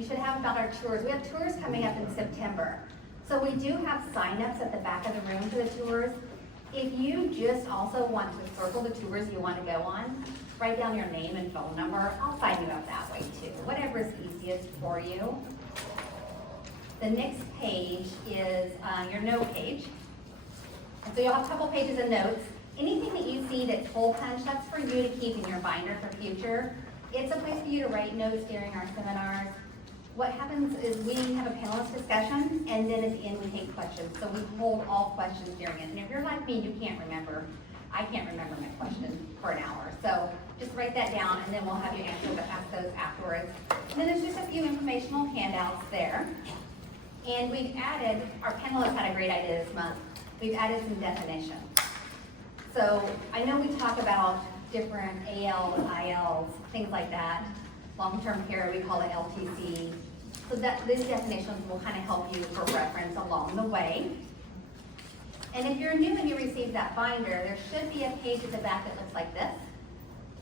you should have about our tours. We have tours coming up in September. So we do have sign-ups at the back of the room for the tours. If you just also want to circle the tours you want to go on, write down your name and phone number. I'll sign you up that way too, whatever is easiest for you. The next page is your note page. And so you'll have a couple pages of notes. Anything that you see that's hole punch, that's for you to keep in your binder for future. It's a place for you to write notes during our seminars. What happens is we have a panelist discussion, and then at the end we take questions. So we hold all questions during it. And if you're like me, you can't remember. I can't remember my question for an hour. So just write that down, and then we'll have you ask those afterwards. And then there's just a few informational handouts there. And we've added, our panelists had a great idea this month. We've added some definitions. So I know we talk about different ALs, ILs, things like that. Long-term care, we call it LTC. So that these definitions will kind of help you for reference along the way. And if you're new and you received that binder, there should be a page at the back that looks like this.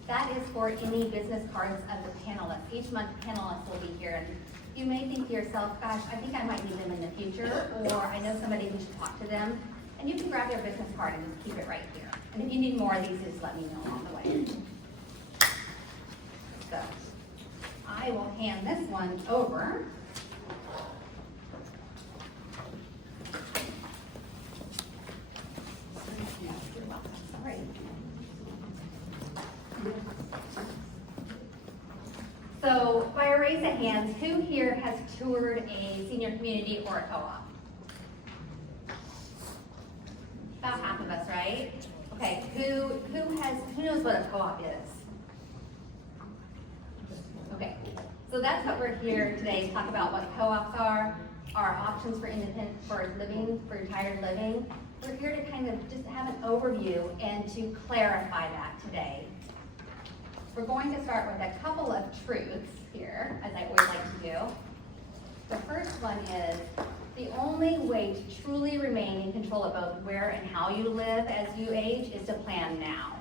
That is for any business cards of the panelists. Each month, panelists will be here. And you may think to yourself, gosh, I think I might need them in the future, or I know somebody who should talk to them. And you can grab their business card and just keep it right here. And if you need more of these, just let me know along the way. So I will hand this one over. You're welcome. Sorry. So by a raise of hands, who here has toured a senior community or a co-op? About half of us, right? Okay, who knows what a co-op is? Okay, so that's what we're here today to talk about, what co-ops are, our options for independent, for living, for retired living. We're here to kind of just have an overview and to clarify that today. We're going to start with a couple of truths here, as I always like to do. The first one is, the only way to truly remain in control of both where and how you live as you age is to plan now.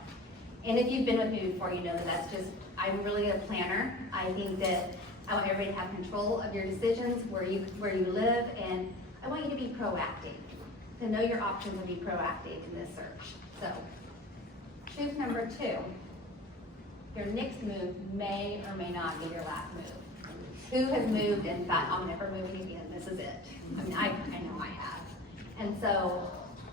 And if you've been with me before, you know that that's just, I'm really a planner. I think that I want everybody to have control of your decisions, where you live, and I want you to be proactive, to know your options and be proactive in this search. So, truth number 2, your next move may or may not be your last move. Who has moved and thought, I'm never moving again, this is it? I mean, I know I have. And so,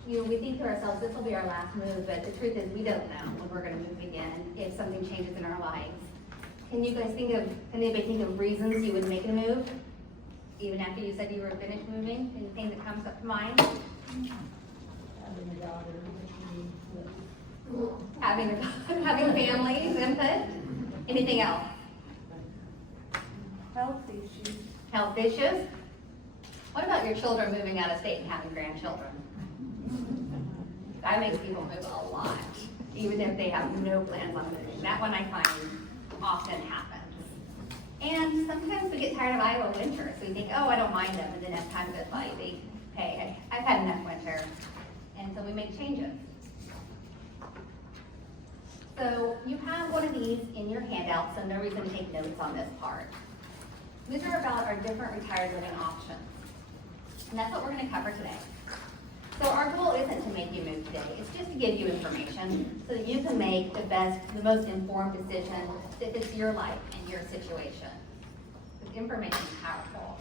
we think to ourselves, this will be our last move, but the truth is we don't know when we're gonna move again, if something changes in our lives. Can you guys anybody think of reasons you would make a move? Even after you said you were finished moving? Anything that comes up to mind? Having a daughter. Having families, input? Anything else? Health issues. Health issues? What about your children moving out of state and having grandchildren? That makes people move a lot, even if they have no plans on moving. That one I find often happens. And sometimes we get tired of Iowa winter, so we think, oh, I don't mind them, and then as time goes by, you think, hey, I've had enough winter, and so we make changes. So you have one of these in your handout, so no reason to take notes on this part. These are about our different retired living options. And that's what we're going to cover today. So our goal isn't to make you move today, it's just to give you information so that you can make the most informed decision that fits your life and your situation. Because information is powerful.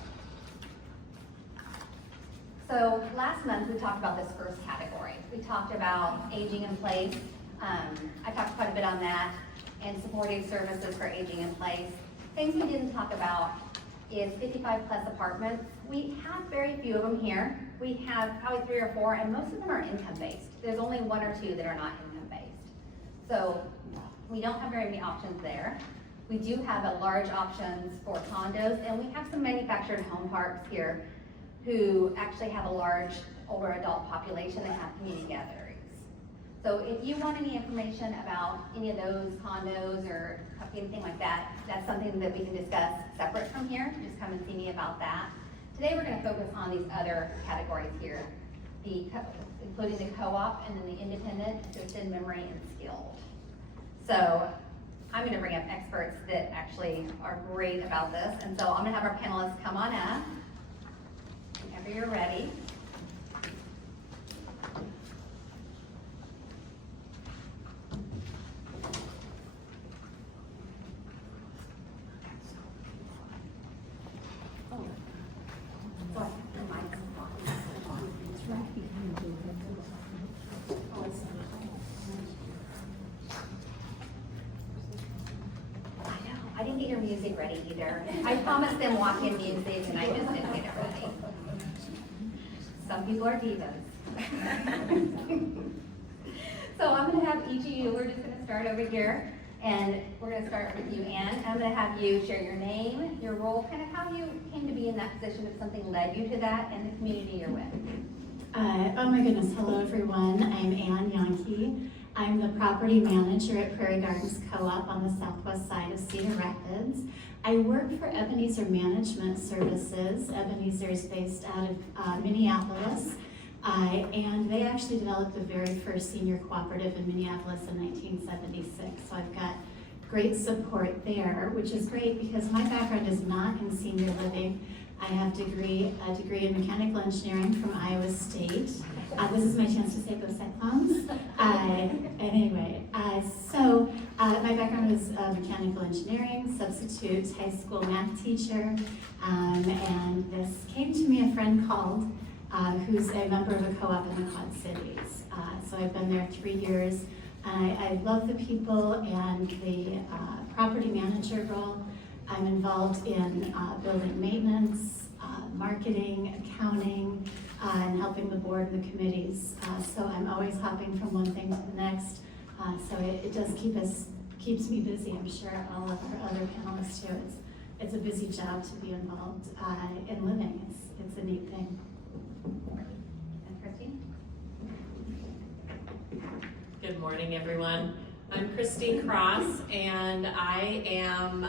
So last month we talked about this first category. We talked about aging in place. I talked quite a bit on that, and supportive services for aging in place. Things we didn't talk about is 55 plus apartments. We have very few of them here. We have probably 3 or 4, and most of them are income based. There's only 1 or 2 that are not income based. So we don't have very many options there. We do have a large options for condos, and we have some manufactured home parks here who actually have a large older adult population and have community gatherings. So if you want any information about any of those condos or anything like that, that's something that we can discuss separate from here. Just come and see me about that. Today we're going to focus on these other categories here, including the co-op and then the independent, assisted, memory, and skilled. So I'm gonna bring up experts that actually are great about this. And so I'm gonna have our panelists come on up whenever you're ready. I didn't get your music ready either. I promised them walk-in music and I just didn't get it ready. Some people are divas. So I'm gonna have each of you, we're just gonna start over here, and we're gonna start with you, Ann. I'm gonna have you share your name, your role, kind of how you came to be in that position, if something led you to that, and the community you're with. Oh my goodness, hello everyone. I'm Ann Yankee. I'm the property manager at Prairie Gardens Co-op on the southwest side of Cedar Rapids. I work for Ebenezer Management Services. Ebenezer is based out of Minneapolis, and they actually developed the very first senior cooperative in Minneapolis in 1976. So I've got great support there, which is great because my background is not in senior living. I have a degree in mechanical engineering from Iowa State. This is my chance to say go Cyclones. So my background is mechanical engineering, substitute high school math teacher, and this came to me, a friend called, who's a member of a co-op in the Quad Cities. So I've been there 3 years. I love the people and the property manager role. I'm involved in building maintenance, marketing, accounting, and helping the board and the committees. So I'm always hopping from one thing to the next. So it does keeps me busy. I'm sure all of our other panelists too. It's a busy job to be involved in living. It's a neat thing. And Christine? Good morning, everyone. I'm Christine Cross, and I am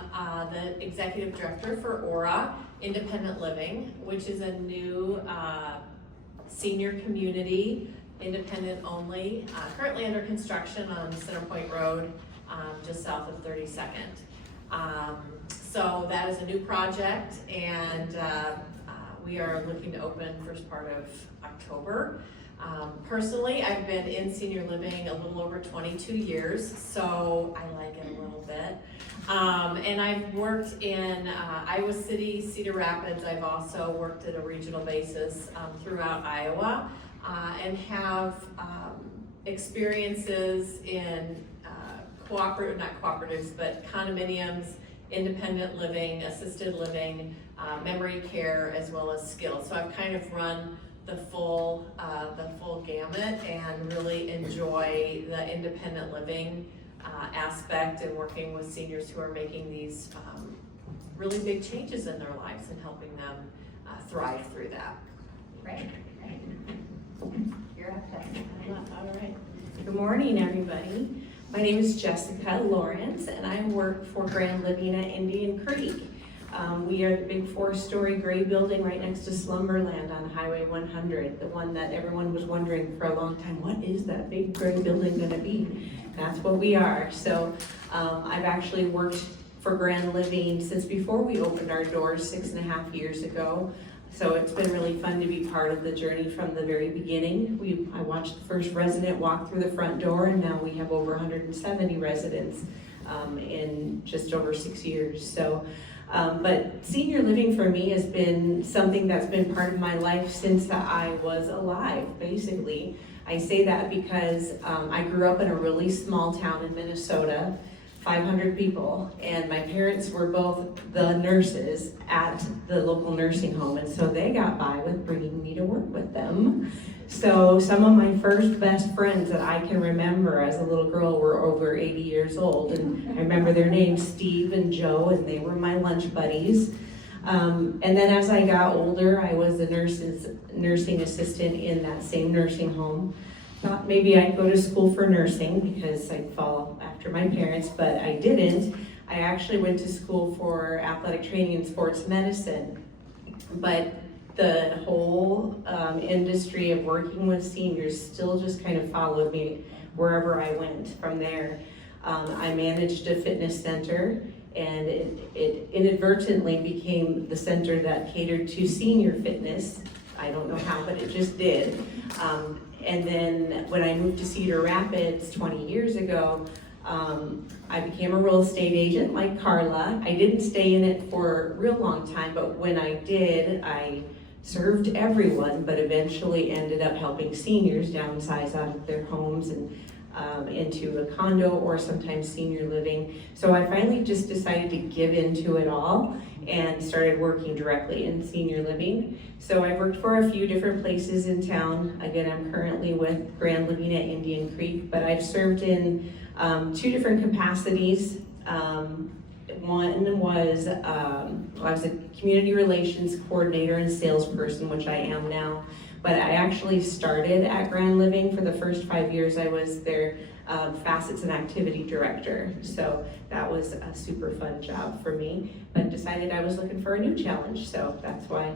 the Executive Director for Aura Independent Living, which is a new senior community, independent only, currently under construction on Centerpoint Road, just south of 32nd. So that is a new project, and we are looking to open first part of October. Personally, I've been in senior living a little over 22 years, so I like it a little bit. And I've worked in Iowa City, Cedar Rapids. I've also worked at a regional basis throughout Iowa, and have experiences in not cooperatives, but condominiums, independent living, assisted living, memory care, as well as skilled. So I've kind of run the full gamut and really enjoy the independent living aspect and working with seniors who are making these really big changes in their lives and helping them thrive through that. Right. You're up next. All right. Good morning, everybody. My name is Jessica Lawrence, and I work for Grand Living at Indian Creek. We are the big 4-story gray building right next to Slumberland on Highway 100, the one that everyone was wondering for a long time, what is that big gray building gonna be? That's what we are. So I've actually worked for Grand Living since before we opened our doors 6.5 years ago. So it's been really fun to be part of the journey from the very beginning. I watched the first resident walk through the front door, and now we have over 170 residents in just over 6 years. So, but senior living for me has been something that's been part of my life since I was alive, basically. I say that because I grew up in a really small town in Minnesota, 500 people, and my parents were both the nurses at the local nursing home, and so they got by with bringing me to work with them. So some of my first best friends that I can remember as a little girl were over 80 years old, and I remember their names, Steve and Joe, and they were my lunch buddies. And then as I got older, I was a nursing assistant in that same nursing home. Thought maybe I'd go to school for nursing because I'd follow after my parents, but I didn't. I actually went to school for athletic training and sports medicine. But the whole industry of working with seniors still just kind of followed me wherever I went from there. I managed a fitness center, and it inadvertently became the center that catered to senior fitness. I don't know how, but it just did. And then when I moved to Cedar Rapids 20 years ago, I became a real estate agent like Carla. I didn't stay in it for a real long time, but when I did, I served everyone, but eventually ended up helping seniors downsize out of their homes and into a condo or sometimes senior living. So I finally just decided to give into it all and started working directly in senior living. So I worked for a few different places in town. Again, I'm currently with Grand Lavina Indian Creek, but I've served in 2 different capacities. One was, I was a community relations coordinator and salesperson, which I am now. But I actually started at Grand Living. For the first 5 years, I was their facets and activity director. So that was a super fun job for me, but decided I was looking for a new challenge. So that's why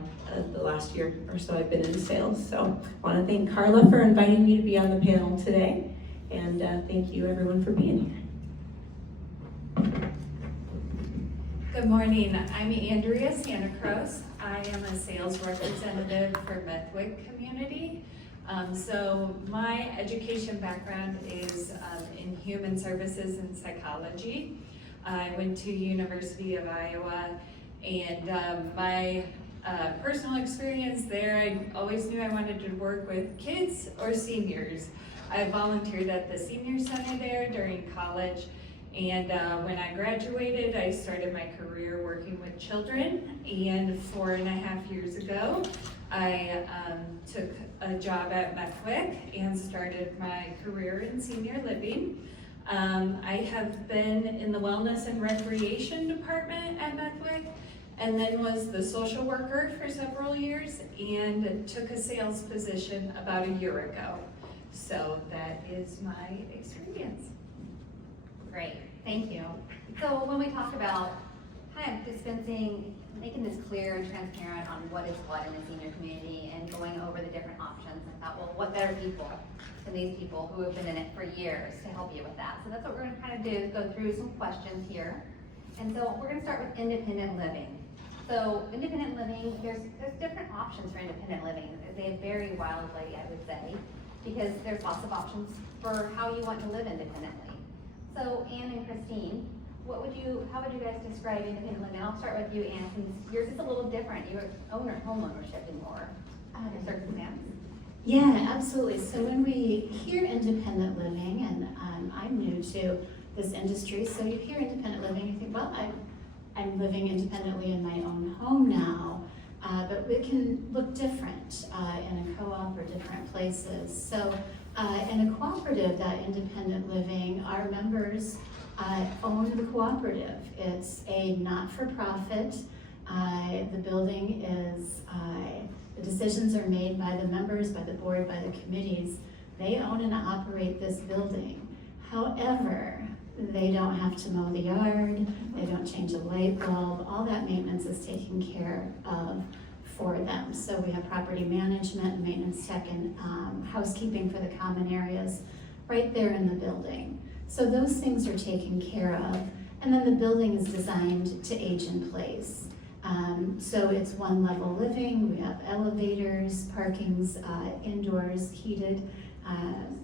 the last year or so I've been in sales. So I want to thank Carla for inviting me to be on the panel today. And thank you everyone for being here. Good morning, I'm Andrea Santa Cruz. I am a sales representative for Methwick community. So my education background is in human services and psychology. I went to University of Iowa, and my personal experience there, I always knew I wanted to work with kids or seniors. I volunteered at the senior center there during college. And when I graduated, I started my career working with children, and 4.5 years ago, I took a job at Methwick and started my career in senior living. I have been in the wellness and recreation department at Methwick, and then was the social worker for several years, and took a sales position about a year ago. So that is my experience. Great, thank you. So when we talk about kind of dispensing, making this clear and transparent on what is what in the senior community and going over the different options, I thought, well, what better people than these people who have been in it for years to help you with that. So that's what we're gonna kind of do, is go through some questions here. And so we're gonna start with independent living. So independent living, there's different options for independent living. They vary wildly, I would say, because there's lots of options for how you want to live independently. So Anne and Christine, how would you guys describe independent living? I'll start with you, Anne, since yours is a little different. You have home ownership in your circumstance. Yeah, absolutely. So when we hear independent living, and I'm new to this industry, so you hear independent living, you think, well, I'm living independently in my own home now, but it can look different in a co-op or different places. So in a cooperative, that independent living, our members own the cooperative. It's a not-for-profit. The building is, the decisions are made by the members, by the board, by the committees. They own and operate this building. However, they don't have to mow the yard, they don't change a light bulb, all that maintenance is taken care of for them. So we have property management and maintenance tech and housekeeping for the common areas right there in the building. So those things are taken care of. And then the building is designed to age in place. So it's one level living, we have elevators, parking's indoors, heated,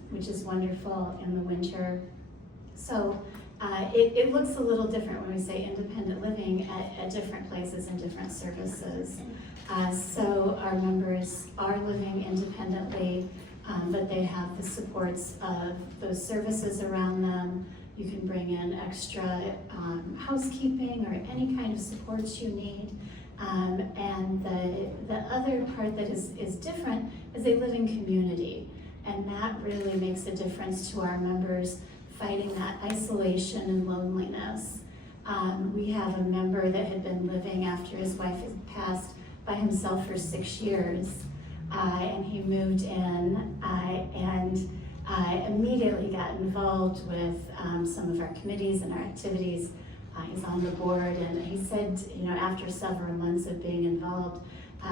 which is wonderful in the winter. So it looks a little different when we say independent living at different places and different services. So our members are living independently, but they have the supports of those services around them. You can bring in extra housekeeping or any kind of supports you need. And the other part that is different is they live in community. And that really makes a difference to our members fighting that isolation and loneliness. We have a member that had been living after his wife had passed by himself for 6 years. And he moved in and immediately got involved with some of our committees and our activities. He's on the board, and he said, after several months of being involved,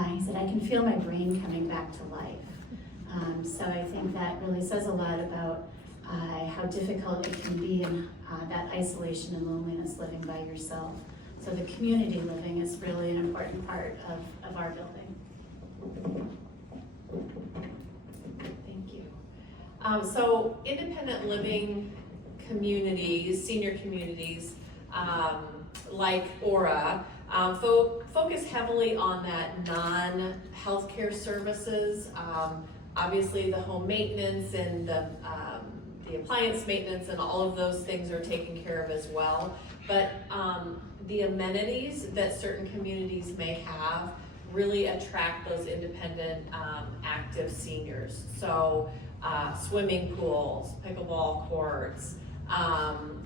he said, I can feel my brain coming back to life. So I think that really says a lot about how difficult it can be and that isolation and loneliness living by yourself. So the community living is really an important part of our building. Thank you. So independent living communities, senior communities, like Aura, focus heavily on that non-healthcare services. Obviously the home maintenance and the appliance maintenance and all of those things are taken care of as well. But the amenities that certain communities may have really attract those independent, active seniors. So swimming pools, pickleball courts,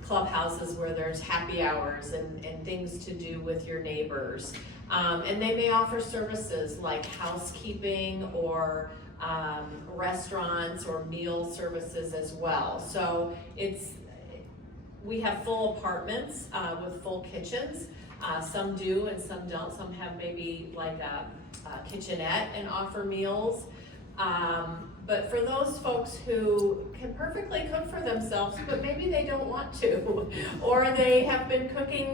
clubhouses where there's happy hours and things to do with your neighbors. And they may offer services like housekeeping or restaurants or meal services as well. So we have full apartments with full kitchens. Some do and some don't. Some have maybe like a kitchenette and offer meals. But for those folks who can perfectly cook for themselves, but maybe they don't want to, or they have been cooking,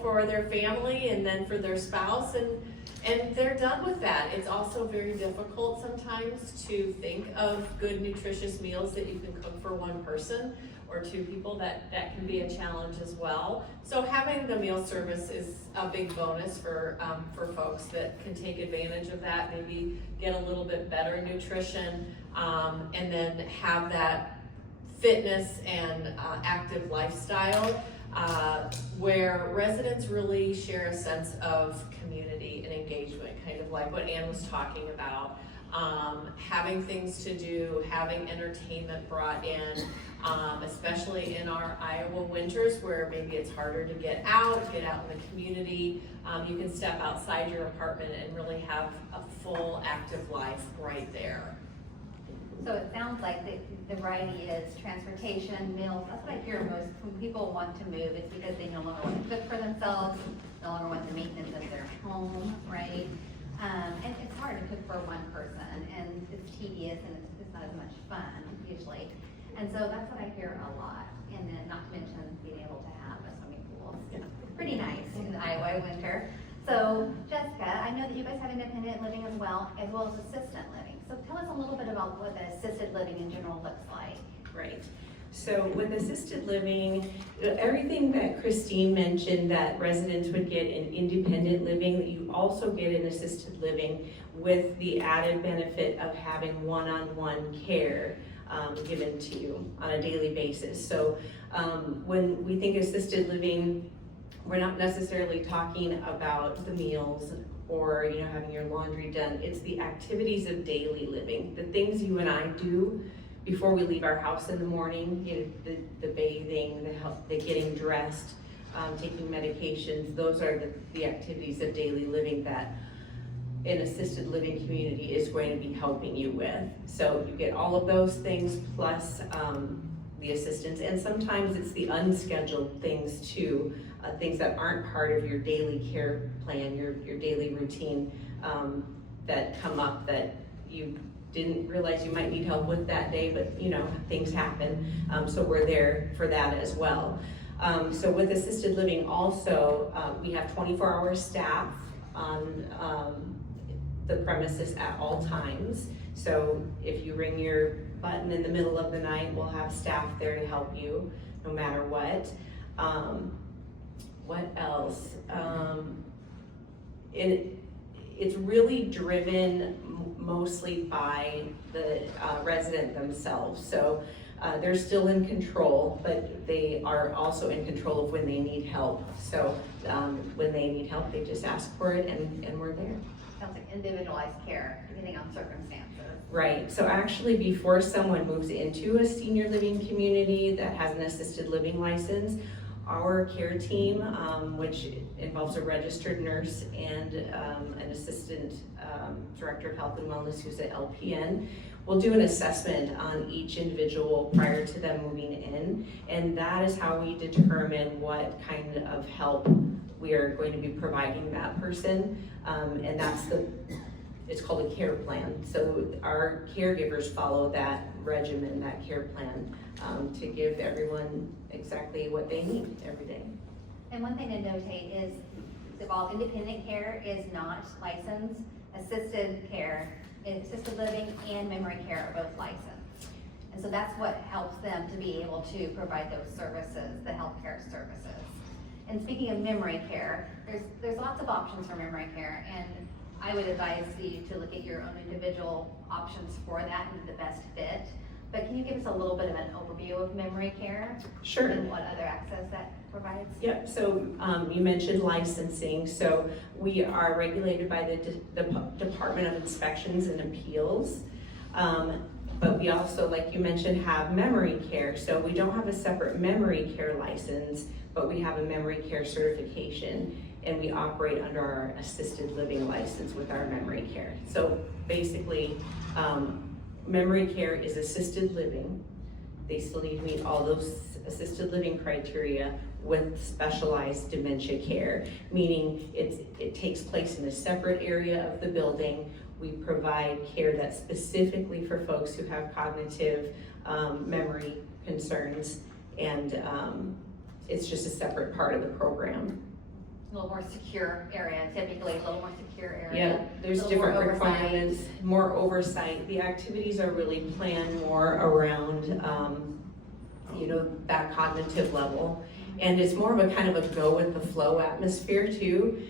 for their family and then for their spouse, and they're done with that. It's also very difficult sometimes to think of good, nutritious meals that you can cook for one person or two people. That can be a challenge as well. So having the meal service is a big bonus for folks that can take advantage of that, maybe get a little bit better nutrition, and then have that fitness and active lifestyle where residents really share a sense of community and engagement, kind of like what Ann was talking about. Having things to do, having entertainment brought in, especially in our Iowa winters where maybe it's harder to get out in the community. You can step outside your apartment and really have a full active life right there. So it sounds like the variety is transportation, meals. That's what I hear most when people want to move. It's because they no longer want to cook for themselves, no longer want the maintenance of their home, right? And it's hard to cook for one person, and it's tedious, and it's not as much fun usually. And so that's what I hear a lot. And then not to mention being able to have a swimming pool. It's pretty nice in the Iowa winter. So Jessica, I know that you guys have independent living as well as assisted living. So tell us a little bit about what the assisted living in general looks like. Right. So with assisted living, everything that Christine mentioned that residents would get in independent living, you also get in assisted living with the added benefit of having one-on-one care given to you on a daily basis. So when we think assisted living, we're not necessarily talking about the meals or having your laundry done. It's the activities of daily living, the things you and I do before we leave our house in the morning, the bathing, the getting dressed, taking medications. Those are the activities of daily living that an assisted living community is going to be helping you with. So you get all of those things plus the assistance, and sometimes it's the unscheduled things too, things that aren't part of your daily care plan, your daily routine, that come up that you didn't realize you might need help with that day, but things happen. So we're there for that as well. So with assisted living also, we have 24-hour staff on the premises at all times. So if you ring your button in the middle of the night, we'll have staff there to help you no matter what. What else? It's really driven mostly by the resident themselves. So they're still in control, but they are also in control of when they need help. So when they need help, they just ask for it and we're there. Sounds like individualized care, depending on circumstances. Right, so actually before someone moves into a senior living community that has an assisted living license, our care team, which involves a registered nurse and an assistant director of health and wellness who's an LPN, will do an assessment on each individual prior to them moving in, and that is how we determine what kind of help we are going to be providing that person, and it's called a care plan. So our caregivers follow that regimen, that care plan, to give everyone exactly what they need every day. And one thing to notate is, while independent care is not licensed, assisted care, assisted living and memory care are both licensed. And so that's what helps them to be able to provide those services, the healthcare services. And speaking of memory care, there's lots of options for memory care, and I would advise you to look at your own individual options for that and the best fit. But can you give us a little bit of an overview of memory care? Sure. And what other access that provides? Yep, so you mentioned licensing. So we are regulated by the Department of Inspections and Appeals. But we also, like you mentioned, have memory care. So we don't have a separate memory care license, but we have a memory care certification, and we operate under our assisted living license with our memory care. So basically, memory care is assisted living. They still need to meet all those assisted living criteria with specialized dementia care, meaning it takes place in a separate area of the building. We provide care that's specifically for folks who have cognitive memory concerns, and it's just a separate part of the program. A little more secure area, typically a little more secure area. Yeah, there's A little more different oversight. requirements, more oversight. The activities are really planned more around, that cognitive level. And it's more of a kind of a go with the flow atmosphere too.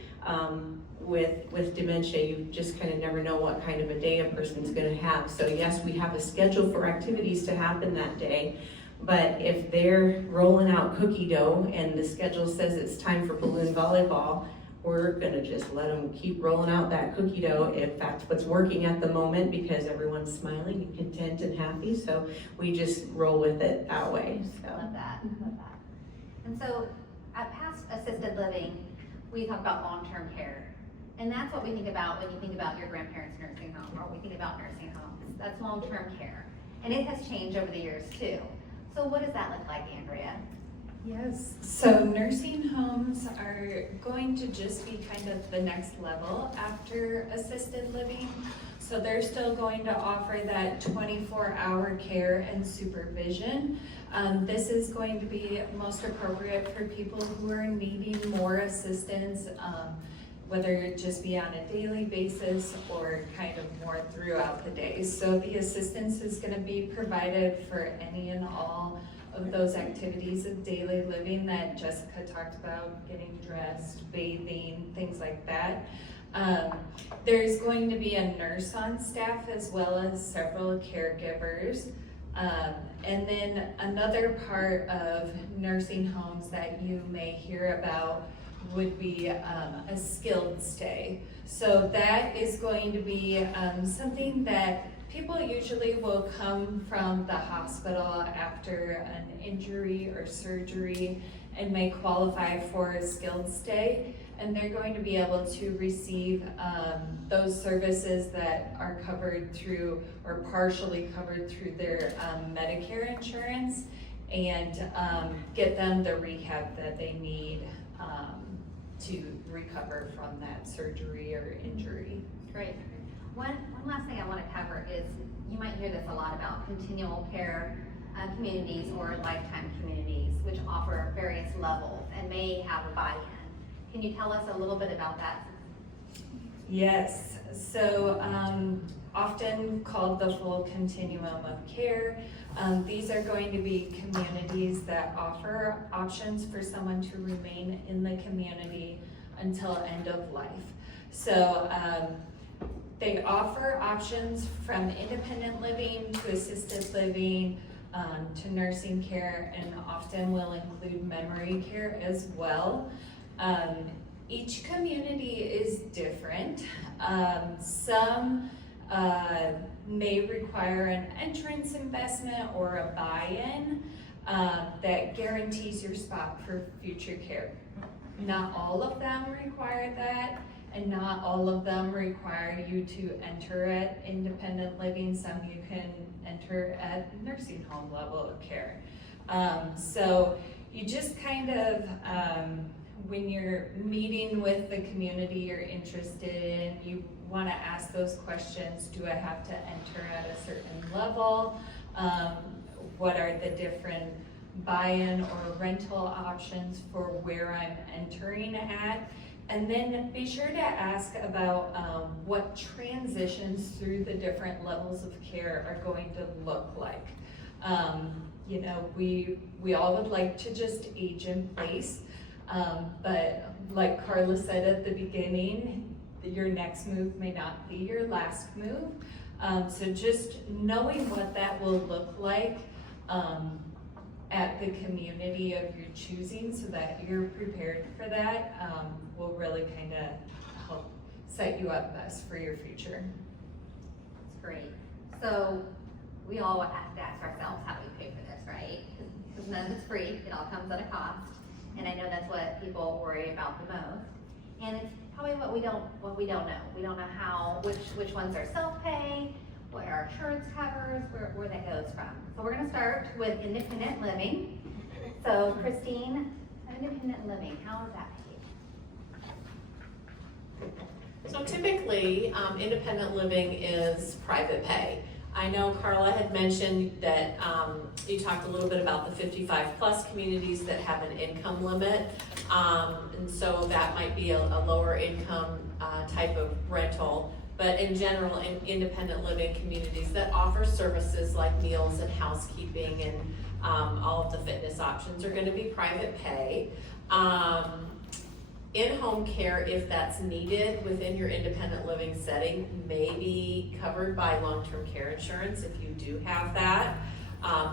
With dementia, you just kind of never know what kind of a day a person's gonna have. So yes, we have a schedule for activities to happen that day, but if they're rolling out cookie dough and the schedule says it's time for balloon volleyball, we're gonna just let them keep rolling out that cookie dough if that's what's working at the moment, because everyone's smiling and content and happy. So we just roll with it that way. So. Love that, love that. And so at past assisted living, we talk about long-term care. And that's what we think about when you think about your grandparents' nursing home, or we think about nursing homes. That's long-term care. And it has changed over the years too. So what does that look like, Andrea? Yes, so nursing homes are going to just be kind of the next level after assisted living. So they're still going to offer that 24-hour care and supervision. This is going to be most appropriate for people who are needing more assistance, whether it just be on a daily basis or kind of more throughout the day. So the assistance is going to be provided for any and all of those activities of daily living that Jessica talked about, getting dressed, bathing, things like that. There's going to be a nurse on staff as well as several caregivers. And then another part of nursing homes that you may hear about would be a skilled stay. So that is going to be something that people usually will come from the hospital after an injury or surgery and may qualify for a skilled stay, and they're going to be able to receive those services that are covered through or partially covered through their Medicare insurance, and get them the rehab that they need to recover from that surgery or injury. Great. One last thing I want to cover is, you might hear this a lot about continual care communities or lifetime communities, which offer various levels and may have a buy-in. Can you tell us a little bit about that? Yes, so often called the full continuum of care. These are going to be communities that offer options for someone to remain in the community until end of life. So they offer options from independent living to assisted living to nursing care, and often will include memory care as well. Each community is different. Some may require an entrance investment or a buy-in that guarantees your spot for future care. Not all of them require that, and not all of them require you to enter at independent living. Some you can enter at nursing home level of care. So you just kind of, when you're meeting with the community you're interested in, you want to ask those questions. Do I have to enter at a certain level? What are the different buy-in or rental options for where I'm entering at? And then be sure to ask about what transitions through the different levels of care are going to look like. You know, we all would like to just age in place, but like Carla said at the beginning, your next move may not be your last move. So just knowing what that will look like at the community of your choosing so that you're prepared for that will really kind of help set you up best for your future. That's great. So we all have to ask ourselves how do we pay for this, right? Because none of it's free, it all comes at a cost. And I know that's what people worry about the most. And it's probably what we don't know. We don't know how, which ones are self-pay, what our insurance covers, where that goes from. So we're gonna start with independent living. So Christine, independent living, how is that paid? So typically, independent living is private pay. I know Carla had mentioned that you talked a little bit about the 55+ communities that have an income limit. And so that might be a lower income type of rental. But in general, in independent living communities that offer services like meals and housekeeping and all of the fitness options are gonna be private pay. In-home care, if that's needed within your independent living setting, may be covered by long-term care insurance if you do have that,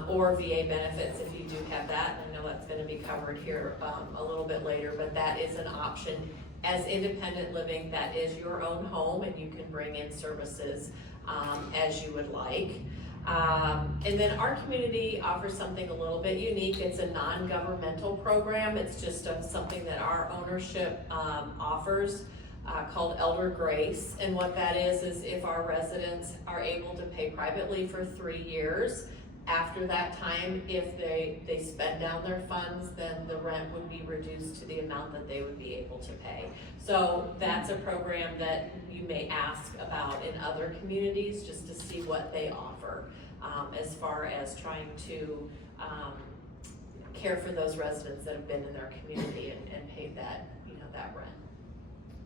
or VA benefits if you do have that. I know that's gonna be covered here a little bit later, but that is an option. As independent living, that is your own home and you can bring in services as you would like. And then our community offers something a little bit unique. It's a non-governmental program. It's just something that our ownership offers called Elder Grace. And what that is if our residents are able to pay privately for 3 years, after that time, if they spend down their funds, then the rent would be reduced to the amount that they would be able to pay. So that's a program that you may ask about in other communities just to see what they offer as far as trying to care for those residents that have been in their community and paid that, that rent.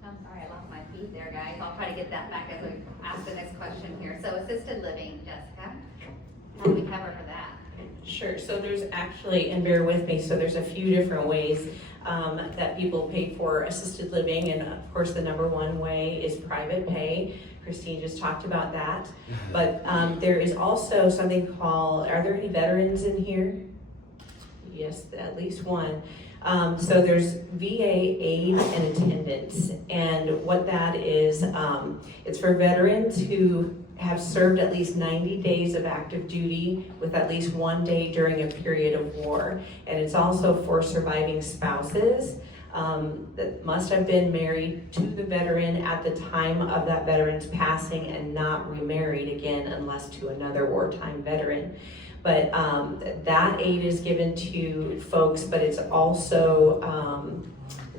I'm sorry, I lost my feed there, guys. I'll try to get that back as we ask the next question here. So assisted living, Jessica, how do we cover for that? Sure, so there's actually, and bear with me, so there's a few different ways that people pay for assisted living, and of course the number one way is private pay. Christine just talked about that, but there is also something called, are there any veterans in here? Yes, at least one. So there's VA aid and attendance, and what that is, it's for veterans who have served at least 90 days of active duty with at least 1 day during a period of war. And it's also for surviving spouses that must have been married to the veteran at the time of that veteran's passing and not remarried again unless to another wartime veteran. But that aid is given to folks, but it's also,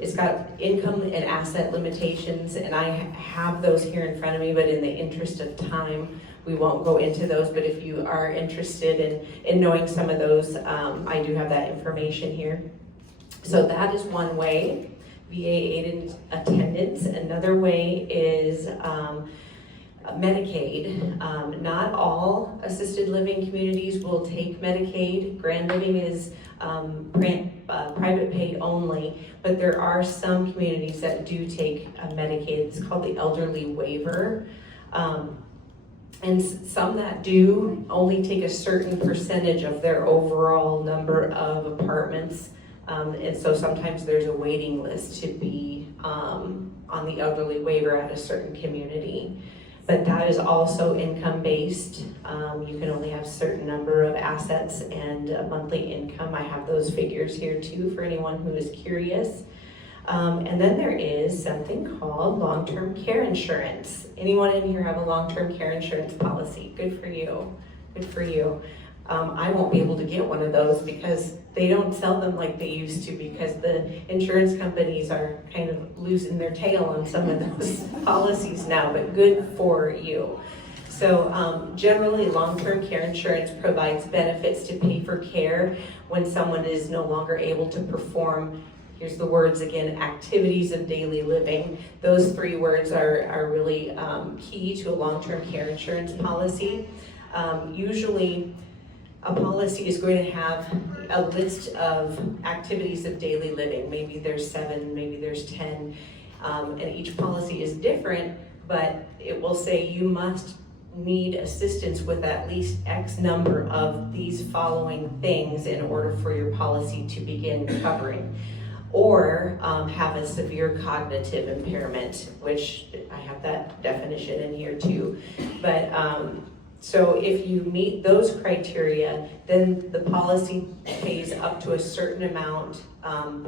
it's got income and asset limitations, and I have those here in front of me, but in the interest of time, we won't go into those. But if you are interested in knowing some of those, I do have that information here. So that is one way, VA aid and attendance. Another way is Medicaid. Not all assisted living communities will take Medicaid. Grand Living is private pay only, but there are some communities that do take Medicaid. It's called the elderly waiver. And some that do only take a certain percentage of their overall number of apartments. And so sometimes there's a waiting list to be on the elderly waiver at a certain community. But that is also income-based. You can only have a certain number of assets and monthly income. I have those figures here too for anyone who is curious. And then there is something called long-term care insurance. Anyone in here have a long-term care insurance policy? Good for you. Good for you. I won't be able to get one of those because they don't sell them like they used to, because the insurance companies are kind of losing their tail on some of those policies now, but good for you. So generally, long-term care insurance provides benefits to pay for care when someone is no longer able to perform, here's the words again, activities of daily living. Those 3 words are really key to a long-term care insurance policy. Usually, a policy is going to have a list of activities of daily living. Maybe there's 7, maybe there's 10, and each policy is different, but it will say you must need assistance with at least X number of these following things in order for your policy to begin covering. Or have a severe cognitive impairment, which I have that definition in here too. But so if you meet those criteria, then the policy pays up to a certain amount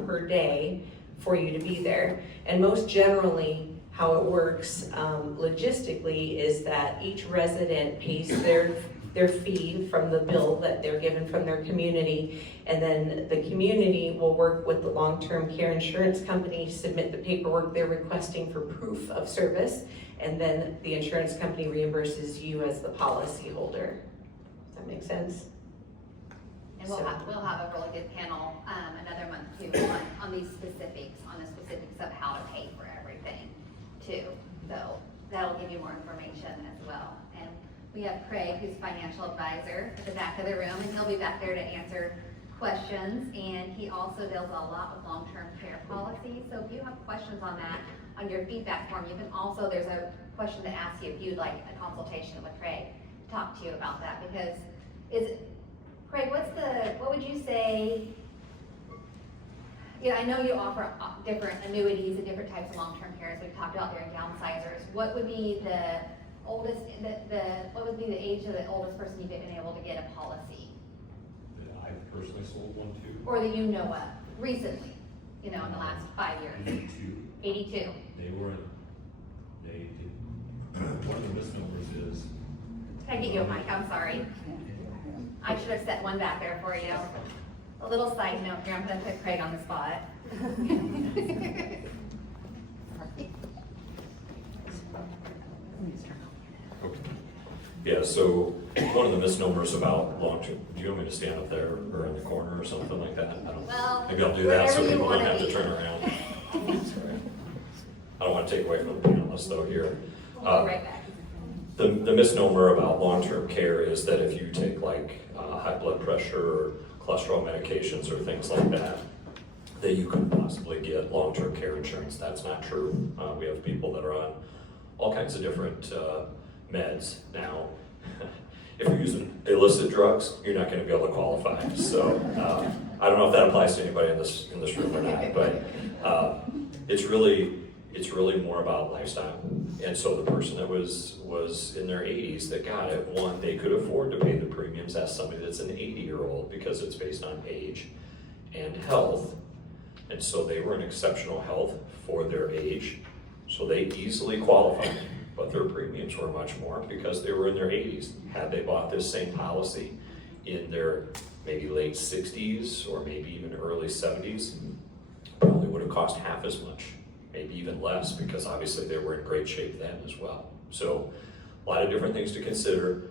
per day for you to be there. And most generally, how it works logistically is that each resident pays their fee from the bill that they're given from their community, and then the community will work with the long-term care insurance company, submit the paperwork they're requesting for proof of service, and then the insurance company reimburses you as the policy holder. Does that make sense? And we'll have a really good panel another month too on these specifics, on the specifics of how to pay for everything too. So that'll give you more information as well. And we have Craig, who's financial advisor, at the back of the room, and he'll be back there to answer questions. And he also deals a lot with long-term care policy. So if you have questions on that, on your feedback form, you can also, there's a question to ask you if you'd like a consultation with Craig to talk to you about that. Because Craig, what would you say? Yeah, I know you offer different annuities and different types of long-term care, as we've talked about during Downsizers. What would be the oldest, what would be the age of the oldest person you've been able to get a policy? I personally sold one too. Or that you know of, recently, in the last 5 years? 82. One of the misnomers is. Can I get you a mic? I'm sorry. I should have set one back there for you. A little side note here, I'm gonna put Craig on the spot. Okay. Yeah, so one of the misnomers about long-term, do you want me to stand up there or in the corner or something like that? Well, Maybe I'll do that so wherever you people don't wanna have to be. turn around. Sorry. I don't want to take away from the panelists though here. We'll be right back. The misnomer about long-term care is that if you take like high blood pressure or cholesterol medications or things like that, that you could possibly get long-term care insurance. That's not true. We have people that are on all kinds of different meds now. If you're using illicit drugs, you're not going to be able to qualify. So I don't know if that applies to anybody in this room or not, but it's really more about lifestyle. And so the person that was in their 80s that got it, one, they could afford to pay the premiums as somebody that's an 80-year-old because it's based on age and health. And so they were in exceptional health for their age. So they easily qualified, but their premiums were much more because they were in their 80s. Had they bought this same policy in their maybe late 60s or maybe even early 70s, probably would have cost half as much, maybe even less, because obviously they were in great shape then as well. So a lot of different things to consider.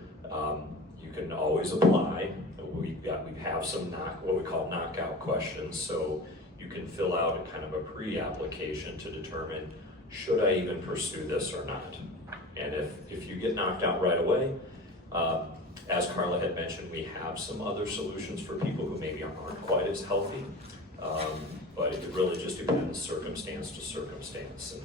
You can always apply. We have some what we call knockout questions. So you can fill out a kind of a pre-application to determine, should I even pursue this or not? And if you get knocked out right away, as Carla had mentioned, we have some other solutions for people who maybe aren't quite as healthy. But it really just depends circumstance to circumstance. And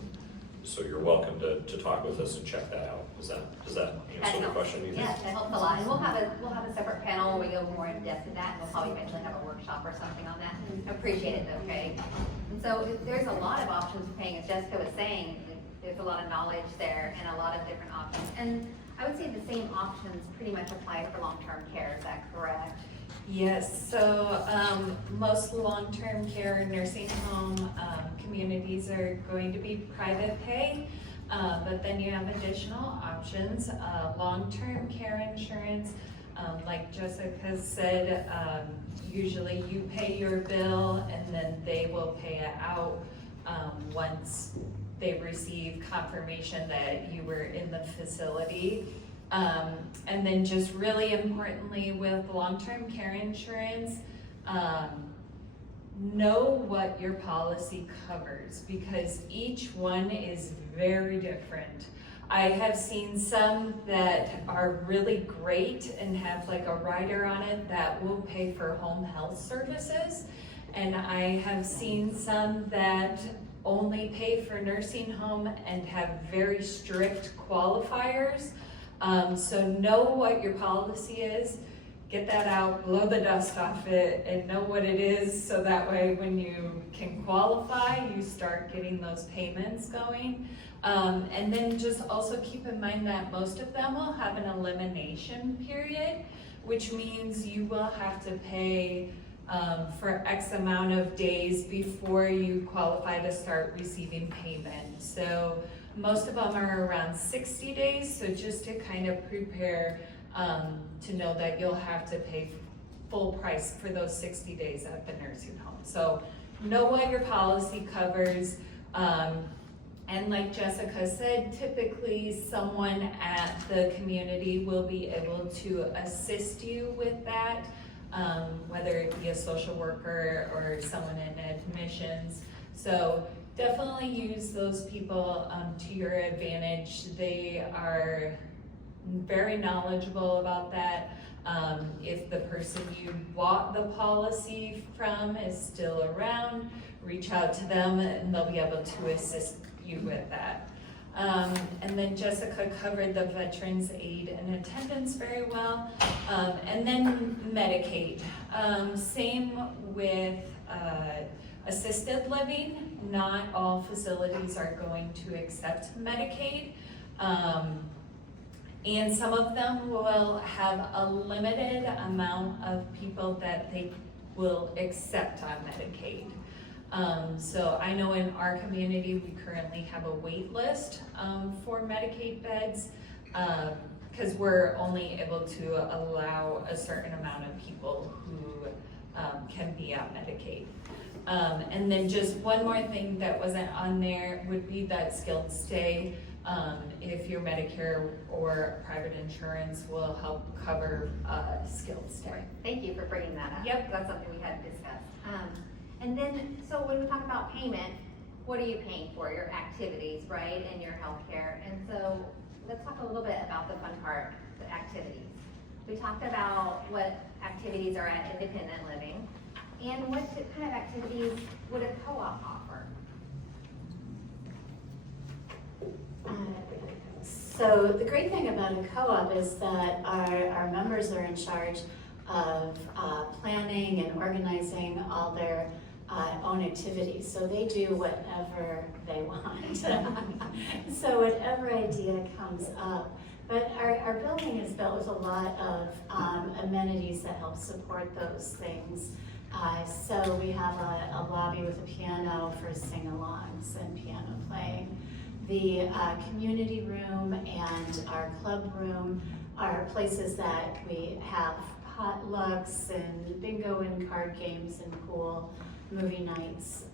so you're welcome to talk with us and check that out. Does that answer the question? Yes, that helps a lot. And we'll have a separate panel where we go more in depth in that, and we'll probably eventually have a workshop or something on that. I appreciate it though, Craig. And so there's a lot of options for paying, as Jessica was saying. There's a lot of knowledge there and a lot of different options. And I would say the same options pretty much apply for long-term care. Is that correct? Yes, so most long-term care nursing home communities are going to be private pay, but then you have additional options. Long-term care insurance, like Jessica said, usually you pay your bill and then they will pay it out once they receive confirmation that you were in the facility. And then just really importantly with long-term care insurance, know what your policy covers because each one is very different. I have seen some that are really great and have like a rider on it that will pay for home health services. And I have seen some that only pay for nursing home and have very strict qualifiers. So know what your policy is, get that out, blow the dust off it, and know what it is so that way when you can qualify, you start getting those payments going. And then just also keep in mind that most of them will have an elimination period, which means you will have to pay for X amount of days before you qualify to start receiving payment. So most of them are around 60 days, so just to kind of prepare to know that you'll have to pay full price for those 60 days at the nursing home. So know what your policy covers. And like Jessica said, typically someone at the community will be able to assist you with that, whether it be a social worker or someone in admissions. So definitely use those people to your advantage. They are very knowledgeable about that. If the person you bought the policy from is still around, reach out to them and they'll be able to assist you with that. And then Jessica covered the veterans aid and attendance very well. And then Medicaid. Same with assisted living. Not all facilities are going to accept Medicaid. And some of them will have a limited amount of people that they will accept on Medicaid. So I know in our community, we currently have a wait list for Medicaid beds because we're only able to allow a certain amount of people who can be on Medicaid. And then just one more thing that wasn't on there would be that skilled stay. If your Medicare or private insurance will help cover skilled stay. Thank you for bringing that up. Yep. That's something we hadn't discussed. And then, so when we talk about payment, what are you paying for? Your activities, right, and your healthcare. And so let's talk a little bit about the fun part, the activities. We talked about what activities are at independent living, and what kind of activities would a co-op offer? So the great thing about a co-op is that our members are in charge of planning and organizing all their own activities. So they do whatever they want. So whatever idea comes up. But our building is built with a lot of amenities that help support those things. So we have a lobby with a piano for sing-alongs and piano playing. The community room and our club room are places that we have potlucks and bingo and card games and pool, movie nights,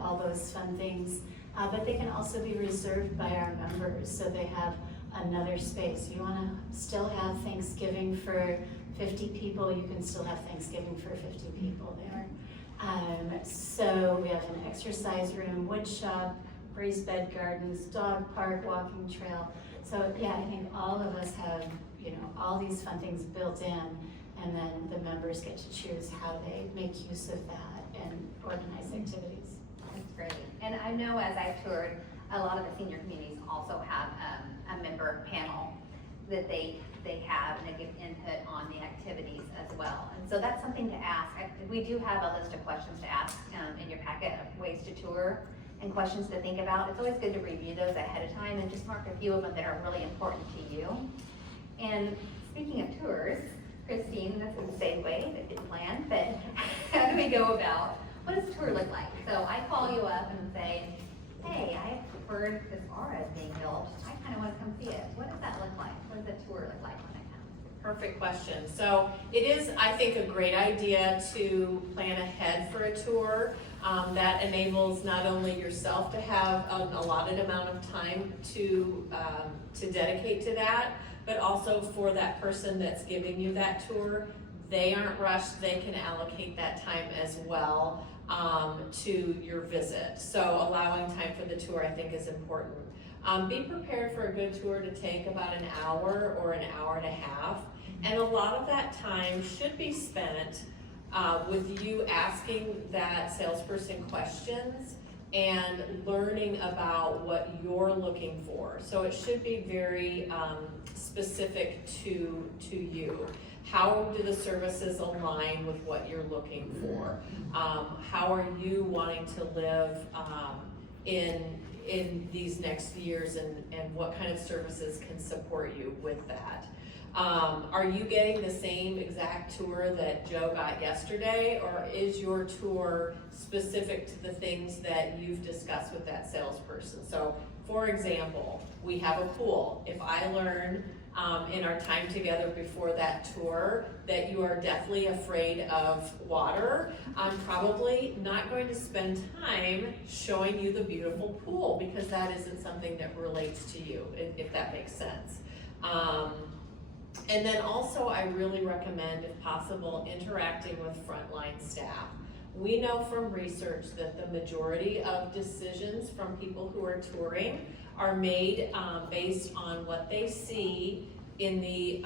all those fun things. But they can also be reserved by our members, so they have another space. You want to still have Thanksgiving for 50 people, you can still have Thanksgiving for 50 people there. So we have an exercise room, wood shop, raised bed gardens, dog park, walking trail. So yeah, I think all of us have, all these fun things built in, and then the members get to choose how they make use of that and organize activities. That's great. And I know as I've toured, a lot of the senior communities also have a member panel that they have, and they give input on the activities as well. And so that's something to ask. We do have a list of questions to ask in your packet of ways to tour and questions to think about. It's always good to review those ahead of time and just mark a few of them that are really important to you. And speaking of tours, Christine, that's in the same way, that didn't plan, but how do we go about, what does a tour look like? So I call you up and say, hey, I heard this aura is being built. I kind of want to come see it. What does that look like? What does a tour look like when I come? Perfect question. So it is, I think, a great idea to plan ahead for a tour. That enables not only yourself to have an allotted amount of time to dedicate to that, but also for that person that's giving you that tour, they aren't rushed, they can allocate that time as well to your visit. So allowing time for the tour, I think, is important. Be prepared for a good tour to take about an hour or an hour and a half. And a lot of that time should be spent with you asking that salesperson questions and learning about what you're looking for. So it should be very specific to you. How do the services align with what you're looking for? How are you wanting to live in these next years, and what kind of services can support you with that? Are you getting the same exact tour that Joe got yesterday, or is your tour specific to the things that you've discussed with that salesperson? So, for example, we have a pool. If I learn in our time together before that tour that you are deathly afraid of water, I'm probably not going to spend time showing you the beautiful pool, because that isn't something that relates to you, if that makes sense. And then also, I really recommend, if possible, interacting with frontline staff. We know from research that the majority of decisions from people who are touring are made based on what they see in the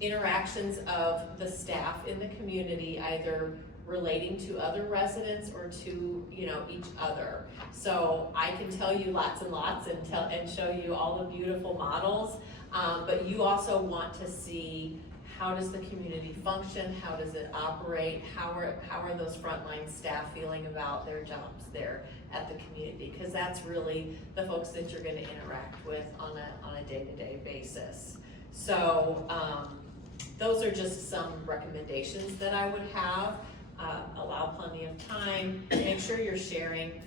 interactions of the staff in the community, either relating to other residents or to each other. So I can tell you lots and lots and show you all the beautiful models, but you also want to see, how does the community function? How does it operate? How are those frontline staff feeling about their jobs there at the community? Because that's really the folks that you're going to interact with on a day-to-day basis. So those are just some recommendations that I would have. Allow plenty of time. Make sure you're sharing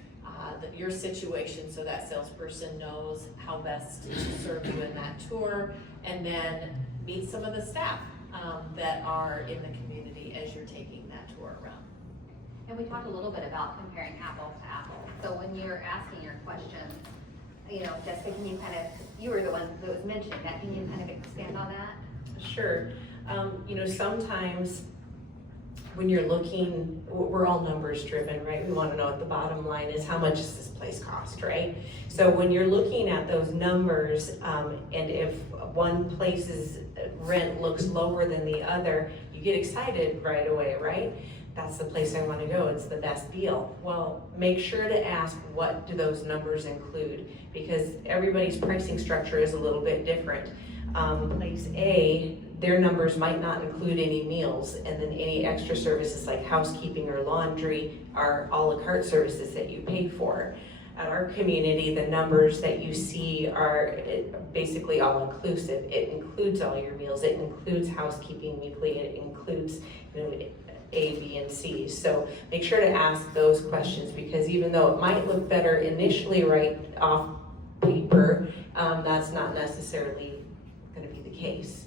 your situation so that salesperson knows how best to serve you in that tour, and then meet some of the staff that are in the community as you're taking that tour around. And we talked a little bit about comparing apples to apples. So when you're asking your questions, Jessica, can you you were the one that was mentioning that, can you kind of expand on that? Sure. Sometimes when you're looking, we're all numbers driven, right? We want to know what the bottom line is. How much does this place cost, right? So when you're looking at those numbers, and if one place's rent looks lower than the other, you get excited right away, right? That's the place I want to go. It's the best deal. Well, make sure to ask, what do those numbers include? Because everybody's pricing structure is a little bit different. Place A, their numbers might not include any meals, and then any extra services like housekeeping or laundry are a la carte services that you pay for. At our community, the numbers that you see are basically all inclusive. It includes all your meals. It includes housekeeping weekly. It includes A, B, and C. So make sure to ask those questions, because even though it might look better initially right off paper, that's not necessarily going to be the case.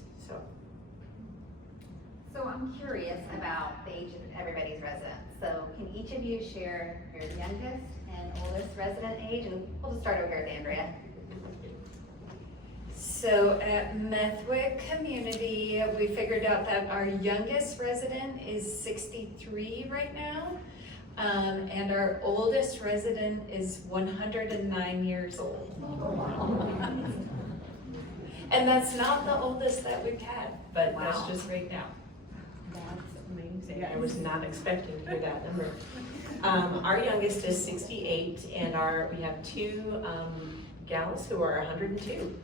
So I'm curious about the age of everybody's resident. So can each of you share your youngest and oldest resident age? And we'll just start over here with Andrea. So at Methwick Community, we figured out that our youngest resident is 63 right now. And our oldest resident is 109 years old. And that's not the oldest that we've had, but Wow. that's just right now. That's amazing. I was not expecting to hear that number. Our youngest is 68, and we have two gals who are 102.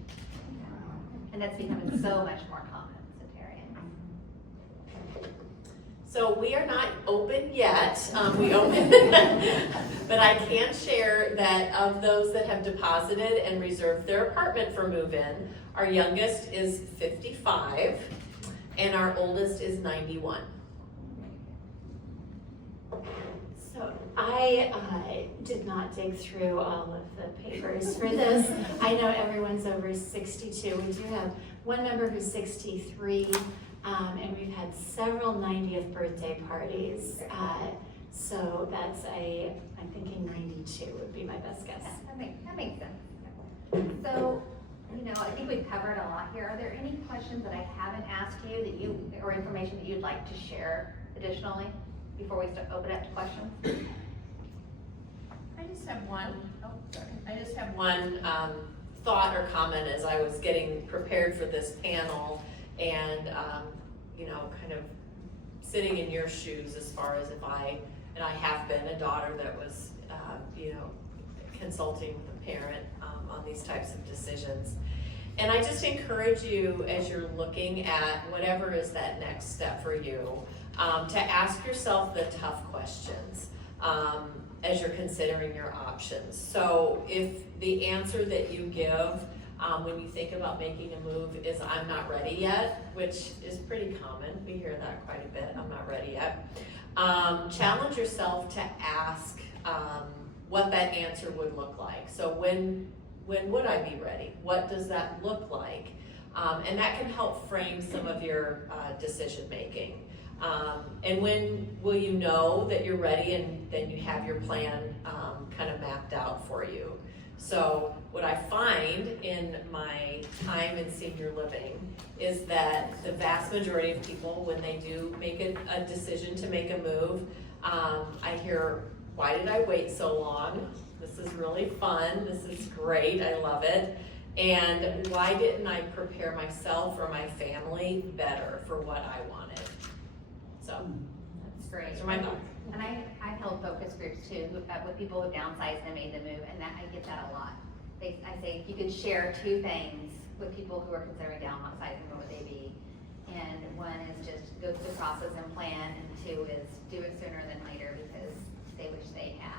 And that's becoming so much more common, Satarian. So we are not open yet. We open, but I can share that of those that have deposited and reserved their apartment for move-in, our youngest is 55, and our oldest is 91. So I did not dig through all of the papers for this. I know everyone's over 62. We do have one member who's 63, and we've had several 90th birthday parties. So I'm thinking 92 would be my best guess. That makes sense. So, I think think we've covered a lot here. Are there any questions that I haven't asked you or information that you'd like to share additionally before we open up to questions? I just have one, thought or comment as I was getting prepared for this panel and, kind of sitting in your shoes as far as I have been a daughter that was, consulting with a parent on these types of decisions. And I just encourage you as you're looking at whatever is that next step for you, to ask yourself the tough questions as you're considering your options. So if the answer that you give when you think about making a move is I'm not ready yet, which is pretty common, we hear that quite a bit, I'm not ready yet. Challenge yourself to ask what that answer would look like. So when would I be ready? What does that look like? And that can help frame some of your decision making. And when will you know that you're ready and then you have your plan kind of mapped out for you? So what I find in my time in senior living is that the vast majority of people, when they do make a decision to make a move, I hear, why did I wait so long? This is really fun, this is great, I love it. And why didn't I prepare myself or my family better for what I wanted? So, That's great. those are my thoughts. And I've held focus groups too with people who downsized and made the move, and I get that a lot. I say if you could share 2 things with people who are considering downsizing, what would they be? And one is just go through the process and plan, and 2 is do it sooner than later because they wish they had.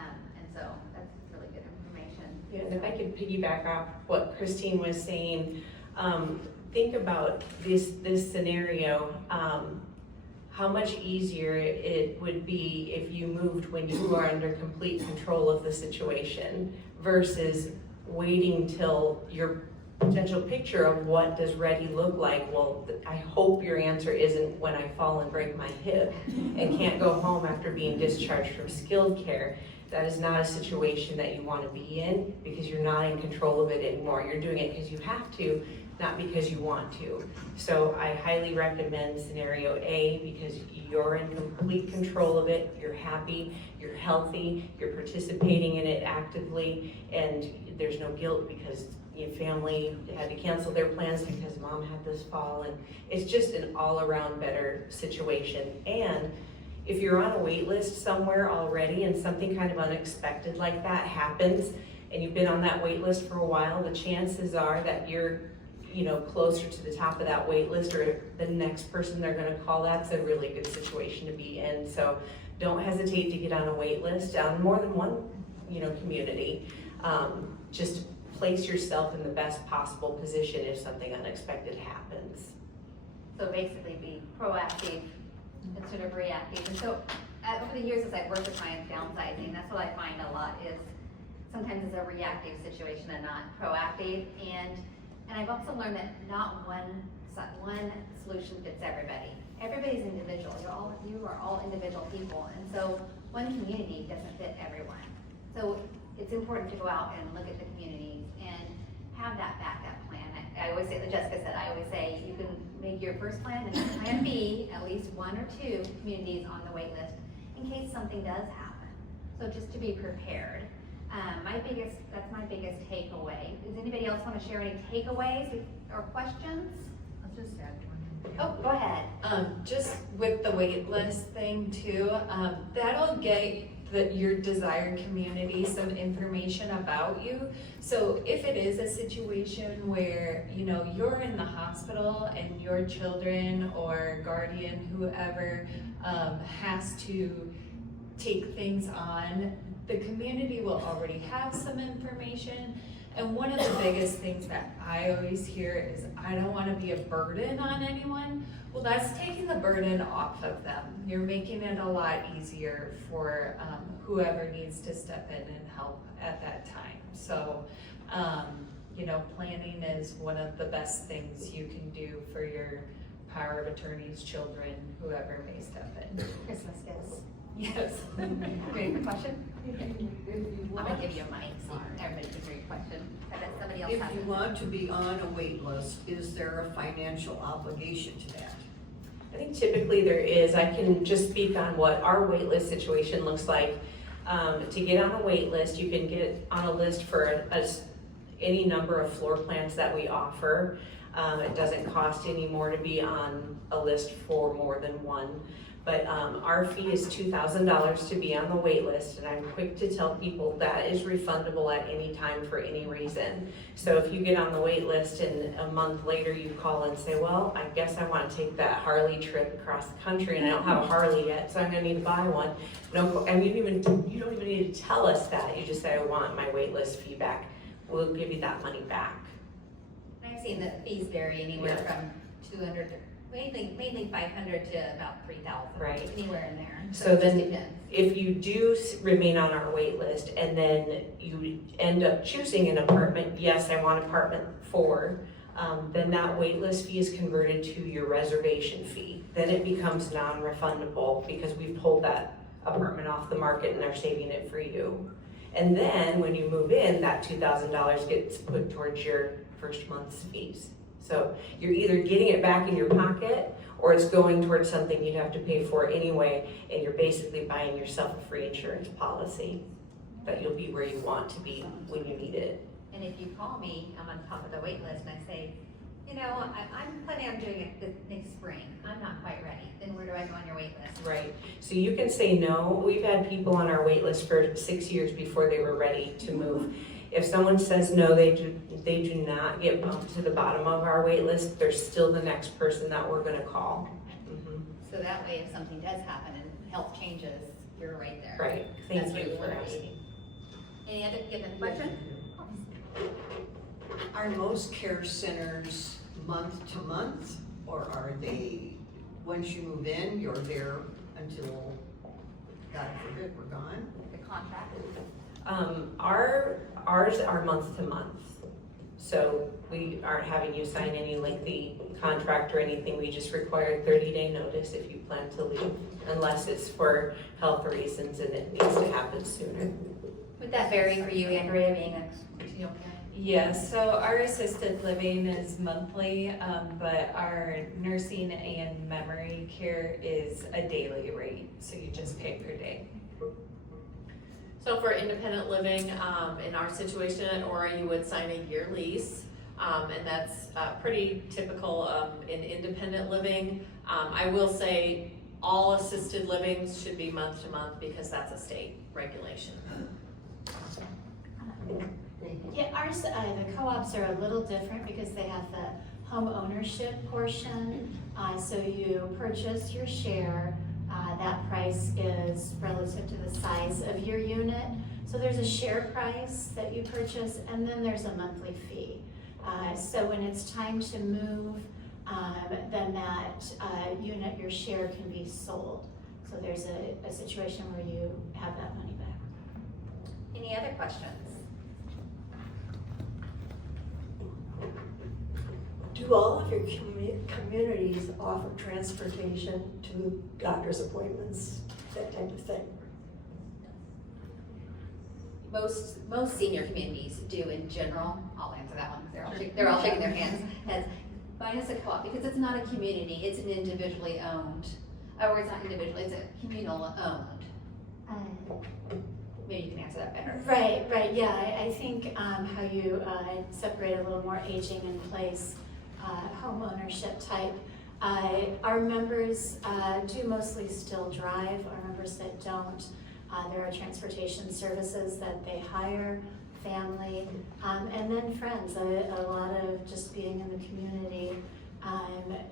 And so that's really good information. Yeah, and if I could piggyback off what Christine was saying, think about this scenario. How much easier it would be if you moved when you are under complete control of the situation versus waiting till your potential picture of what does ready look like. Well, I hope your answer isn't when I fall and break my hip and can't go home after being discharged from skilled care. That is not a situation that you want to be in because you're not in control of it anymore. You're doing it because you have to, not because you want to. So I highly recommend scenario A because you're in complete control of it, you're happy, you're healthy, you're participating in it actively, and there's no guilt because your family had to cancel their plans because mom had this fall, and it's just an all-around better situation. And if you're on a wait list somewhere already and something kind of unexpected like that happens, and you've been on that wait list for a while, the chances are that you're closer to the top of that wait list or the next person they're gonna call. That's a really good situation to be in. So don't hesitate to get on a wait list on more than one, community. Just place yourself in the best possible position if something unexpected happens. So basically be proactive instead of reactive. And so over the years as I've worked with clients downsizing, that's what I find a lot is sometimes it's a reactive situation and not proactive. And I've also learned that not one solution fits everybody. Everybody's individual. You are all individual people. And so one community doesn't fit everyone. So it's important to go out and look at the communities and have that backup plan. I always say, Jessica said, I always say you can make your first plan and then plan B, at least 1 or 2 communities on the wait list in case something does happen. So just to be prepared. That's my biggest takeaway. Does anybody else want to share any takeaways or questions? I'll just add one. Oh, go ahead. Just with the wait list thing too, that'll get your desired community some information about you. So if it is a situation where, you're in the hospital and your children or guardian, whoever, has to take things on, the community will already have some information. And one of the biggest things that I always hear is, I don't want to be a burden on anyone. Well, that's taking the burden off of them. You're making it a lot easier for whoever needs to step in and help at that time. So, planning is one of the best things you can do for your power of attorneys, children, whoever may step in. Christmas gifts. Yes. Ready for question? I'm gonna give you a mic so everybody can hear your question. I bet somebody else If has you it. want to be on a wait list, is there a financial obligation to that? I think typically there is. I can just speak on what our wait list situation looks like. To get on a wait list, you can get on a list for any number of floor plans that we offer. It doesn't cost any more to be on a list for more than one. But our fee is $2,000 to be on the wait list, and I'm quick to tell people that is refundable at any time for any reason. So if you get on the wait list and a month later you call and say, well, I guess I want to take that Harley trip across the country and I don't have a Harley yet, so I'm gonna need to buy one. No, and you don't even need to tell us that. You just say, I want my wait list fee back. We'll give you that money back. I've seen the fees vary anywhere Yeah. from 200, mainly 500 to about 3,000. Right. Anywhere in there. So it just then depends. if you do remain on our wait list and then you end up choosing an apartment, yes, I want apartment 4, then that wait list fee is converted to your reservation fee. Then it becomes non-refundable because we pulled that apartment off the market and are saving it for you. And then when you move in, that $2,000 gets put towards your first month's fees. So you're either getting it back in your pocket or it's going towards something you'd have to pay for anyway, and you're basically buying yourself a free insurance policy that you'll be where you want to be when you need it. And if you call me, I'm on top of the wait list and I say, you know, I'm planning on doing it this next spring. I'm not quite ready. Then where do I go on your wait list? Right, so you can say no. We've had people on our wait list for 6 years before they were ready to move. If someone says no, they do not get bumped to the bottom of our wait list. They're still the next person that we're gonna call. Mhm. So that way, if something does happen and health changes, you're right there. Right, That's thank what you we for want to asking. be. Any other given question? Are most care centers month to month, or are they, once you move in, you're there until, God forbid, we're gone? The contract? Ours are month to month. So we aren't having you sign any lengthy contract or anything. We just require a 30-day notice if you plan to leave, unless it's for health reasons and it needs to happen sooner. Would that vary for you, Andrea, being a congenial parent? Yes, so our assisted living is monthly, but our nursing and memory care is a daily rate, so you just pay per day. So for independent living, in our situation at Aura, you would sign a year lease. And that's pretty typical in independent living. I will say all assisted livings should be month to month because that's a state regulation. Yeah, ours, the co-ops are a little different because they have the home ownership portion. So you purchase your share, that price is relative to the size of your unit. So there's a share price that you purchase and then there's a monthly fee. So when it's time to move, then that unit, your share can be sold. So there's a situation where you have that money back. Any other questions? Do all of your communities offer transportation to doctor's appointments, that type of thing? Most senior communities do in general. I'll answer that one because they're all shaking their hands. Minus a co-op, because it's not a community, it's an individually owned, or it's not individual, it's a communal owned. Maybe you can answer that better. Right, yeah, I think how you separate a little more aging in place, home ownership type. Our members do mostly still drive. Our members that don't, there are transportation services that they hire, family, and then friends. A lot of just being in the community.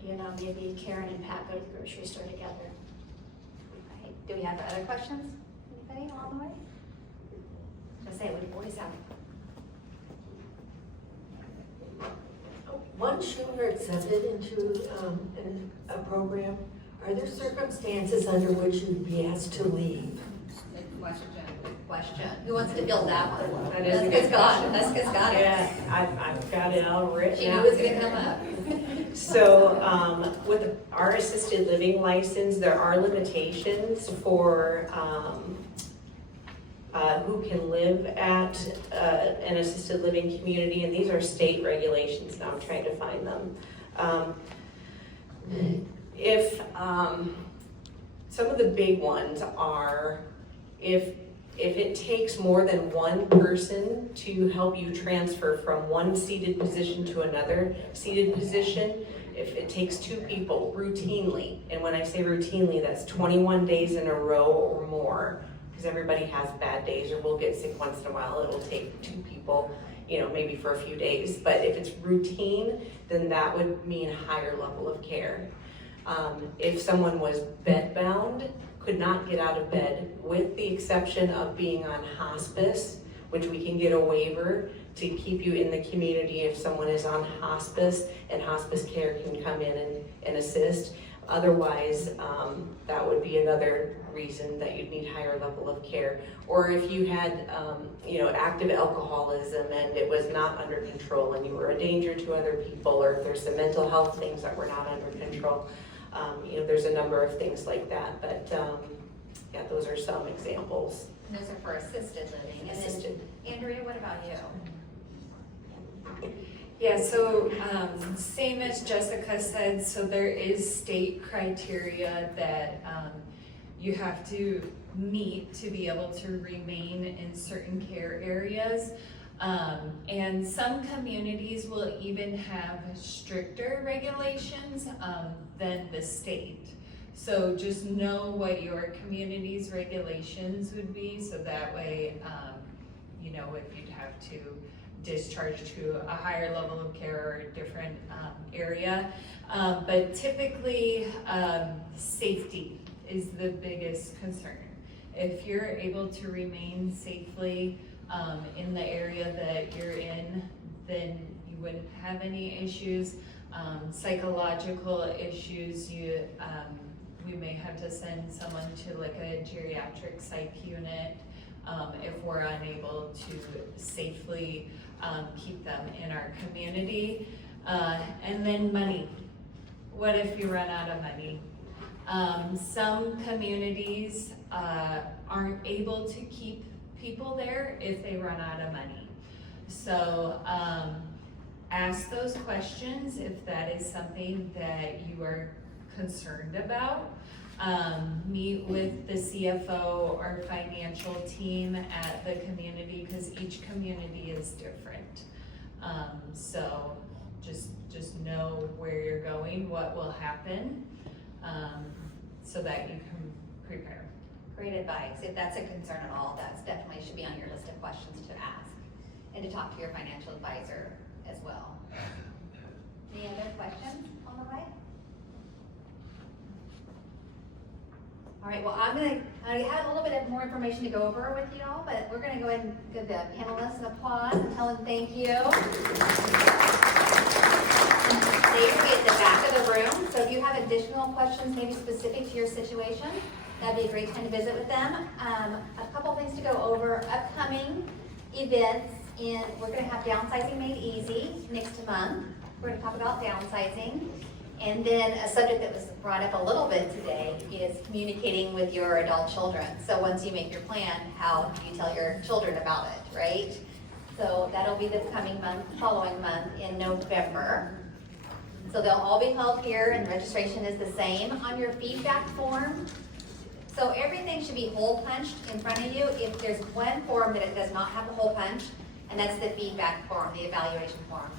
You know, maybe Karen and Pat go to the grocery store together. Okay. Do we have other questions? Anybody along the way? Just say, we always have. Once you are accepted into a program, are there circumstances under which you'd be asked to leave? Good question. question. Who wants to build that one? That is a good Jessica's got it. question. Jessica's got it. Yeah, I've got it all written She knew out. it was gonna come up. So, with our assisted living license, there are limitations for, who can live at, an assisted living community, and these are state regulations, now I'm trying to find them. Some of the big ones are, if it takes more than one person to help you transfer from one seated position to another seated position, if it takes two people routinely, and when I say routinely, that's 21 days in a row or more, because everybody has bad days or will get sick once in a while, it'll take two people, maybe for a few days, but if it's routine, then that would mean higher level of care. If someone was bedbound, could not get out of bed, with the exception of being on hospice, which we can get a waiver to keep you in the community if someone is on hospice, and hospice care can come in and assist. Otherwise, that would be another reason that you'd need higher level of care. Or if you had, active alcoholism and it was not under control and you were a danger to other people, or if there's some mental health things that were not under control. There's a number of things like that, but yeah, those are some examples. And those are for assisted living. And Assisted. then, Andrea, what about you? Yeah, so same as Jessica said, so there is state criteria that you have to meet to be able to remain in certain care areas. And some communities will even have stricter regulations than the state. So just know what your community's regulations would be, so that way, if you'd have to discharge to a higher level of care or a different area. But typically, safety is the biggest concern. If you're able to remain safely in the area that you're in, then you wouldn't have any issues. Psychological issues, we may have to send someone to like a geriatric psych unit if we're unable to safely keep them in our community. And then money. What if you run out of money? Some communities aren't able to keep people there if they run out of money. So ask those questions if that is something that you are concerned about. Meet with the CFO or financial team at the community, because each community is different. So just know where you're going, what will happen, so that you can prepare. Great advice. If that's a concern at all, that's definitely should be on your list of questions to ask and to talk to your financial advisor as well. Any other questions on the way? All right, well, I have a little bit of more information to go over with you all, but we're gonna go ahead and give the panelists an applause and tell them thank you. They will be at the back of the room, so if you have additional questions, maybe specific to your situation, that'd be a great time to visit with them. A couple things to go over. Upcoming events we're gonna have Downsizing Made Easy next month. We're gonna talk about downsizing. And then a subject that was brought up a little bit today is communicating with your adult children. So once you make your plan, how do you tell your children about it, right? So that'll be this coming month, following month in November. So they'll all be held here, and registration is the same. On your feedback form, so everything should be hole punched in front of you. If there's one form that it does not have a hole punch, and that's the feedback form, the evaluation form.